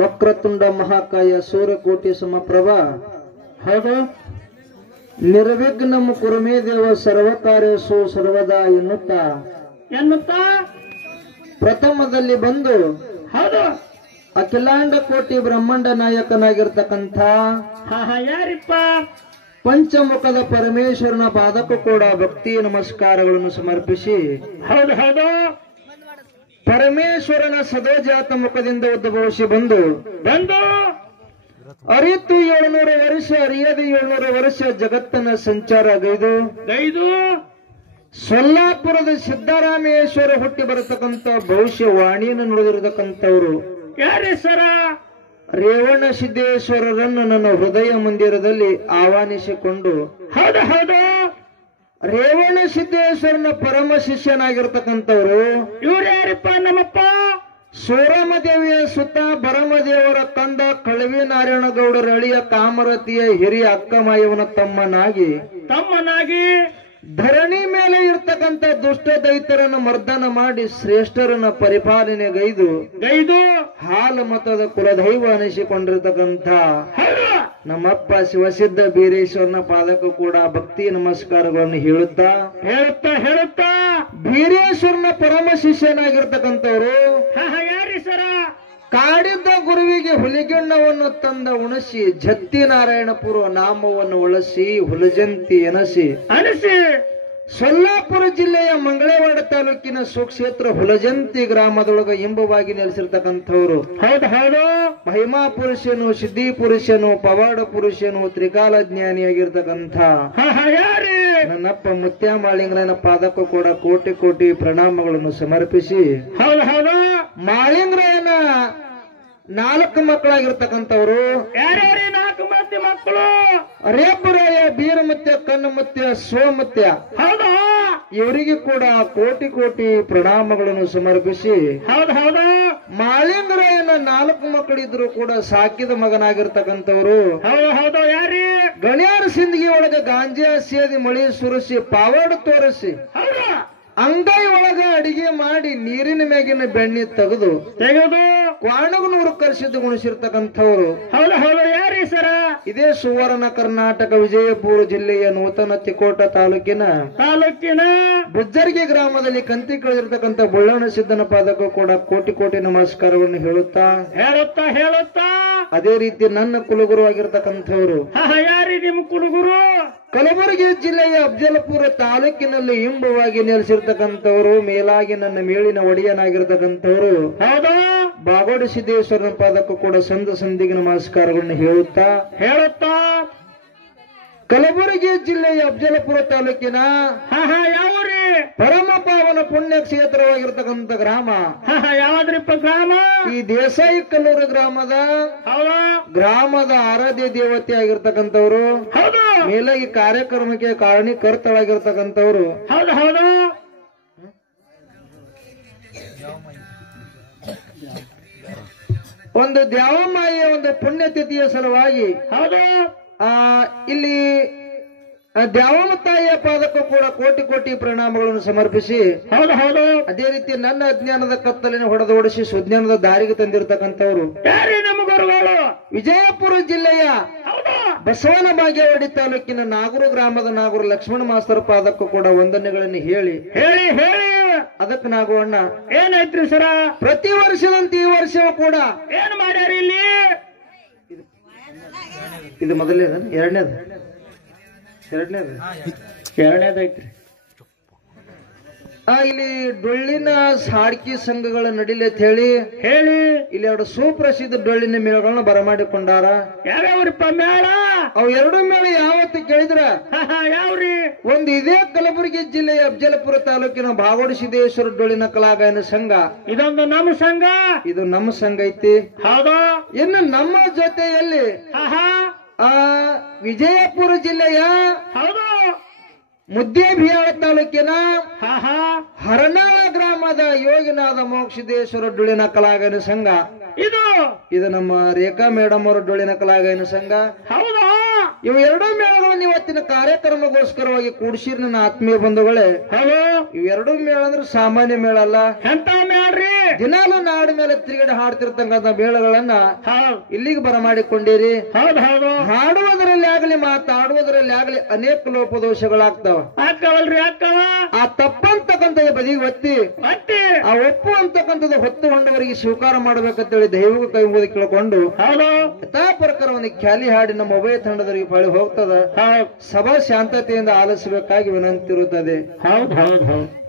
ವಕ್ರತುಂಡ ಮಹಾಕಾಯ ಸೂರ್ಯಕೋಟಿ ಸಮಪ್ರಭ ಹೌದು ನಿರ್ವಿಘ್ನಂ ಕುರುಮೇ ದೇವ ಸರ್ವಕಾರ್ಯಸು ಸರ್ವದಾ ಎನ್ನುತ್ತಾ ಪ್ರಥಮದಲ್ಲಿ ಬಂದು ಹೌದು ಅಖಿಲಾಂಡ ಕೋಟಿ ಬ್ರಹ್ಮಾಂಡ ನಾಯಕನಾಗಿರ್ತಕ್ಕಂಥ ಯಾರಿಪ್ಪ ಪಂಚಮುಖದ ಪರಮೇಶ್ವರನ ಪಾದಕ್ಕೂ ಕೂಡ ಭಕ್ತಿ ನಮಸ್ಕಾರಗಳನ್ನು ಸಮರ್ಪಿಸಿ ಹೌದು ಹೌದು ಪರಮೇಶ್ವರನ ಸದೋಜಾತ ಮುಖದಿಂದ ಉದ್ಭವಿಸಿ ಬಂದು ಅರಿತು 700 ವರ್ಷ ಅರಿಯದ 700 ವರ್ಷ ಜಗತ್ತನ್ನ ಸಂಚಾರ ಗೈದು ಸೊಲ್ಲಾಪುರದ ಸಿದ್ದರಾಮೇಶ್ವರ ಹುಟ್ಟಿ ಬರತಕ್ಕಂತ ಭವಿಷ್ಯವಾಣಿಯನ್ನು ನುಡಿದಿರತಕ್ಕಂಥವ್ರು ಯಾರೇ ಸರ ರೇವಣ ಸಿದ್ದೇಶ್ವರರನ್ನು ನನ್ನ ಹೃದಯ ಮಂದಿರದಲ್ಲಿ ಆಹ್ವಾನಿಸಿಕೊಂಡು ಹೌದು ಹೌದು ರೇವಣ ಸಿದ್ದೇಶ್ವರನ ಪರಮ ಶಿಷ್ಯನಾಗಿರ್ತಕ್ಕಂಥವ್ರು ಇವ್ರು ಯಾರಿಪ್ಪ ನಮ್ಮಪ್ಪ ಸೂರಮದೇವಿಯ ಸುತ್ತ ಭರಮದೇವರ ತಂದ ಕಳವಿ ನಾರಾಯಣಗೌಡರ ಅಳಿಯ ಕಾಮರತಿಯ ಹಿರಿಯ ಅಕ್ಕಮಾಯವನ ತಮ್ಮನಾಗಿ ಧರಣಿ ಮೇಲೆ ಇರ್ತಕ್ಕಂಥ ದುಷ್ಟ ದೈತ್ಯರನ್ನು ಮರ್ದನ ಮಾಡಿ ಶ್ರೇಷ್ಠರನ್ನ ಪರಿಪಾಲನೆಗೈದು ಹಾಲು ಮತದ ಕುಲದೈವ ಅನಿಸಿಕೊಂಡಿರ್ತಕ್ಕಂಥ ನಮ್ಮಪ್ಪ ಶಿವಸಿದ್ಧ ಬೀರೇಶ್ವರನ ಪಾದಕ್ಕೂ ಕೂಡ ಭಕ್ತಿ ನಮಸ್ಕಾರಗಳನ್ನು ಹೇಳುತ್ತಾ ಬೀರೇಶ್ವರನ ಪರಮ ಶಿಷ್ಯನಾಗಿರ್ತಕ್ಕಂಥವ್ರು ಯಾರಿ ಸರ ಕಾಡಿದ್ದ ಗುರುವಿಗೆ ಹುಲಿಗೆಣ್ಣವನ್ನು ತಂದ ಉಣಸಿ ಜತ್ತಿ ನಾರಾಯಣಪುರ ನಾಮವನ್ನು ಒಳಸಿ ಹುಲಜಂತಿ ಎನಸಿ ಸೊಲ್ಲಾಪುರ ಜಿಲ್ಲೆಯ ಮಂಗಳವಾಡ ತಾಲೂಕಿನ ಸುಕ್ಷೇತ್ರ ಹುಲಜಂತಿ ಗ್ರಾಮದೊಳಗ ಇಂಬವಾಗಿ ನೆಲೆಸಿರ್ತಕ್ಕಂಥವ್ರು ಹೌದು ಮಹಿಮಾ ಪುರುಷನು ಸಿದ್ಧಿ ಪುರುಷನು ಪವಾಡ ಪುರುಷನು ತ್ರಿಕಾಲ ಜ್ಞಾನಿಯಾಗಿರ್ತಕ್ಕಂಥ ನನ್ನಪ್ಪ ಮುತ್ಯಾಮಾಳಿಂಗನ ಪಾದಕ್ಕೂ ಕೂಡ ಕೋಟಿ ಕೋಟಿ ಪ್ರಣಾಮಗಳನ್ನು ಸಮರ್ಪಿಸಿ ಹೌದು ಮಾಳಿಂಗ್ರಾಯನ 4 ಮಕ್ಕಳಾಗಿರ್ತಕ್ಕಂಥವ್ರು ಯಾರ್ಯಾರಿ 4 ಮಂದಿ ಮಕ್ಕಳು ರೇಪುರಾಯ ಬೀರಮತ್ಯ ಕಣ್ಣಮತ್ಯ ಸೋಮತ್ಯ ಹೌದಾ ಇವರಿಗೆ ಕೂಡ ಕೋಟಿ ಕೋಟಿ ಪ್ರಣಾಮಗಳನ್ನು ಸಮರ್ಪಿಸಿ ಹೌದು ಮಾಳಿಂಗರಾಯನ 4 ಮಕ್ಕಳಿದ್ರು ಕೂಡ ಸಾಕಿದ ಮಗನಾಗಿರ್ತಕ್ಕಂಥವ್ರು ಹೌದು ಯಾರಿ ಗಣ್ಯಾರ ಸಿಂದಗಿ ಒಳಗೆ ಗಾಂಜಾ ಸೇದಿ ಮಳಿ ಸುರಿಸಿ ಪಾವಾಡ ತೋರಿಸಿ ಅಂಗೈ ಒಳಗ ಅಡಿಗೆ ಮಾಡಿ ನೀರಿನ ಮ್ಯಾಗಿನ ಬೆಣ್ಣೆ ತೆಗೆದು ಕ್ವಾಣಗನೂರು ಕರ್ಸಿದ್ದು ಗುಣಿಸಿರ್ತಕ್ಕಂಥವ್ರು ಹೌದು ಯಾರಿ ಸರ ಇದೇ ಸುವರ್ಣ ಕರ್ನಾಟಕ ವಿಜಯಪುರ ಜಿಲ್ಲೆಯ ನೂತನ ತಿಕೋಟ ತಾಲೂಕಿನ ಬುಜ್ಜರ್ಗಿ ಗ್ರಾಮದಲ್ಲಿ ಕಂತಿ ಕಳೆದಿರ್ತಕ್ಕಂಥ ಬುಳ್ಳಣ್ಣ ಸಿದ್ದನ ಪಾದಕ್ಕೂ ಕೂಡ ಕೋಟಿ ಕೋಟಿ ನಮಸ್ಕಾರವನ್ನು ಹೇಳುತ್ತಾ ಅದೇ ರೀತಿ ನನ್ನ ಕುಲಗುರು ಆಗಿರ್ತಕ್ಕಂಥವ್ರು ಯಾರಿ ನಿಮ್ ಕುಲಗುರು ಕಲಬುರಗಿ ಜಿಲ್ಲೆಯ ಅಫಜಲಪುರ ತಾಲೂಕಿನಲ್ಲಿ ಇಂಬವಾಗಿ ನೆಲೆಸಿರ್ತಕ್ಕಂಥವ್ರು ಮೇಲಾಗಿ ನನ್ನ ಮೇಳಿನ ಒಡೆಯನಾಗಿರ್ತಕ್ಕಂಥವ್ರು ಹೌದಾ ಬಾಗೋಡಿ ಸಿದ್ದೇಶ್ವರನ ಪಾದಕ್ಕೂ ಕೂಡ ಸಂದಿಗೆ ನಮಸ್ಕಾರಗಳನ್ನು ಹೇಳುತ್ತಾ ಕಲಬುರಗಿ ಜಿಲ್ಲೆಯ ಅಫಜಲಪುರ ತಾಲೂಕಿನ ಯಾವ್ರಿ ಪರಮ ಪಾವನ ಪುಣ್ಯ ಕ್ಷೇತ್ರವಾಗಿರ್ತಕ್ಕಂಥ ಗ್ರಾಮ ಯಾವ್ದ್ರಿಪ್ಪ ಗ್ರಾಮ ಈ ದೇಸಾಯಿ ಕಲ್ಲೂರು ಗ್ರಾಮದ ಆರಾಧ್ಯ ದೇವತೆ ಆಗಿರ್ತಕ್ಕಂಥವ್ರು ಮೇಲಾಗಿ ಕಾರ್ಯಕ್ರಮಕ್ಕೆ ಕಾರಣೀಕರ್ತಳಾಗಿರ್ತಕ್ಕಂಥವ್ರು ಹೌದು ಒಂದು ದ್ಯಾವಮಾಯಿಯ ಒಂದು ಪುಣ್ಯತಿಥಿಯ ಸಲುವಾಗಿ ಇಲ್ಲಿ ದ್ಯಾವಮ್ಮ ತಾಯಿಯ ಪಾದಕ್ಕೂ ಕೂಡ ಕೋಟಿ ಕೋಟಿ ಪ್ರಣಾಮಗಳನ್ನು ಸಮರ್ಪಿಸಿ ಹೌದು ಅದೇ ರೀತಿ ನನ್ನ ಅಜ್ಞಾನದ ಕತ್ತಲಿನ ಹೊಡೆದೋಡಿಸಿ ಸುಜ್ಞಾನದ ದಾರಿಗೆ ತಂದಿರತಕ್ಕಂಥವ್ರು ವಿಜಯಪುರ ಜಿಲ್ಲೆಯ ಬಸವನ ಬಾಗೇವಾಡಿ ತಾಲೂಕಿನ ನಾಗೂರು ಗ್ರಾಮದ ನಾಗೂರು ಲಕ್ಷ್ಮಣ ಮಾಸ್ತರ್ ಪಾದಕ್ಕೂ ಕೂಡ ವಂದನೆಗಳನ್ನು ಹೇಳಿ ಅದಕ್ಕೆ ನಾಗವಣ್ಣ ಏನಾಯ್ತ್ರಿ ಸರ ಪ್ರತಿ ವರ್ಷದಂತೆ ಈ ವರ್ಷವೂ ಕೂಡ ಏನ್ ಮಾಡ್ಯಾರ ಇಲ್ಲಿ ಇದು ಮೊದಲನೇದ ಎರಡನೇದೈತ್ರಿ ಇಲ್ಲಿ ಡೊಳ್ಳಿನ ಸಾಡ್ಕಿ ಸಂಘಗಳ ನಡಿಲಿ ಅಂತ ಹೇಳಿ ಇಲ್ಲಿ 2 ಸುಪ್ರಸಿದ್ಧ ಡೊಳ್ಳಿನ ಮೇಳಗಳನ್ನ ಬರಮಾಡಿಕೊಂಡಾರ ಯಾವ್ಯಾವ್ರಿಪ್ಪ ಮೇಳ ಅವು 2 ಮೇಳ ಯಾವತ್ತು ಕೇಳಿದ್ರ ಯಾವ್ರಿ ಒಂದು ಇದೇ ಕಲಬುರಗಿ ಜಿಲ್ಲೆಯ ಅಫಜಲಪುರ ತಾಲೂಕಿನ ಬಾಗೋಡಿ ಸಿದ್ದೇಶ್ವರ ಡೊಳ್ಳಿನ ಕಲಾಗಾಯನ ಸಂಘ ಇದೊಂದು ನಮ್ಮ ಸಂಘ ಇದು ನಮ್ಮ ಸಂಘ ಐತಿ ಹೌದು ಇನ್ನು ನಮ್ಮ ಜೊತೆಯಲ್ಲಿ ವಿಜಯಪುರ ಜಿಲ್ಲೆಯ ಮುದ್ದೇಬಿಹಾಳ ತಾಲೂಕಿನ ಹರನಾಳ ಗ್ರಾಮದ ಯೋಗಿನಾದ ಮೋಕ್ಷದೇಶ್ವರ ಡೊಳ್ಳಿನ ಕಲಾಗಾಯನ ಸಂಘ ಇದು ನಮ್ಮ ರೇಖಾ ಮೇಡಮ್ ಅವರ ಡೊಳ್ಳಿನ ಕಲಾಗಾಯನ ಸಂಘ ಇವು ಎರಡೂ ಮೇಳಗಳನ್ನು ಇವತ್ತಿನ ಕಾರ್ಯಕ್ರಮಗೋಸ್ಕರವಾಗಿ ಕೂಡಿಸಿರಿ ನನ್ನ ಆತ್ಮೀಯ ಬಂಧುಗಳೇ. ಹೌದು. ಇವು ಎರಡೂ ಮೇಳ ಅಂದ್ರೆ ಸಾಮಾನ್ಯ ಮೇಳ ಅಲ್ಲ. ಎಂತ ಮೇಳ್ರಿ? ದಿನಾಲು ನಾಡು ಮೇಲೆ ತಿರುಗಡೆ ಹಾಡ್ತಿರ್ತಕ್ಕಂಥ ಮೇಳಗಳನ್ನ ಹೌದು. ಇಲ್ಲಿಗೆ ಬರಮಾಡಿಕೊಂಡಿರಿ. ಹೌದು ಹೌದು. ಹಾಡುವುದರಲ್ಲಿ ಆಗಲಿ ಮಾತಾಡುವುದರಲ್ಲಿ ಆಗಲಿ ಅನೇಕ ಲೋಪದೋಷಗಳಾಗ್ತಾವ. ಹಾಕವಲ್ರಿ ಹಾಕವ. ಆ ತಪ್ಪಂತಕ್ಕಂಥದ್ದು ಬದಿಗೆ ಒತ್ತಿ ಮತ್ತೆ ಆ ಒಪ್ಪು ಅಂತಕ್ಕಂಥದ್ದು ಹೊತ್ತು ಹೊಂಡವರಿಗೆ ಸ್ವೀಕಾರ ಮಾಡ್ಬೇಕಂತೇಳಿ ದೈವಕ್ಕೆ ಕೈ ಮುಗಿದು ಕೇಳ್ಕೊಂಡು ಹೌದು. ಯಥಾ ಪ್ರಕಾರ ಒಂದು ಖ್ಯಾಲಿ ಹಾಡಿನ ಮೊಬೈಲ್ ತಂಡದವರಿಗೆ ಬಳಿ ಹೋಗ್ತದ. ಹೌದು ಸಭಾ ಶಾಂತತೆಯಿಂದ ಆಲಿಸಬೇಕಾಗಿ ವಿನಂತಿ ಇರುತ್ತದೆ. ಹೌದು ಹೌದು ಹೌದು.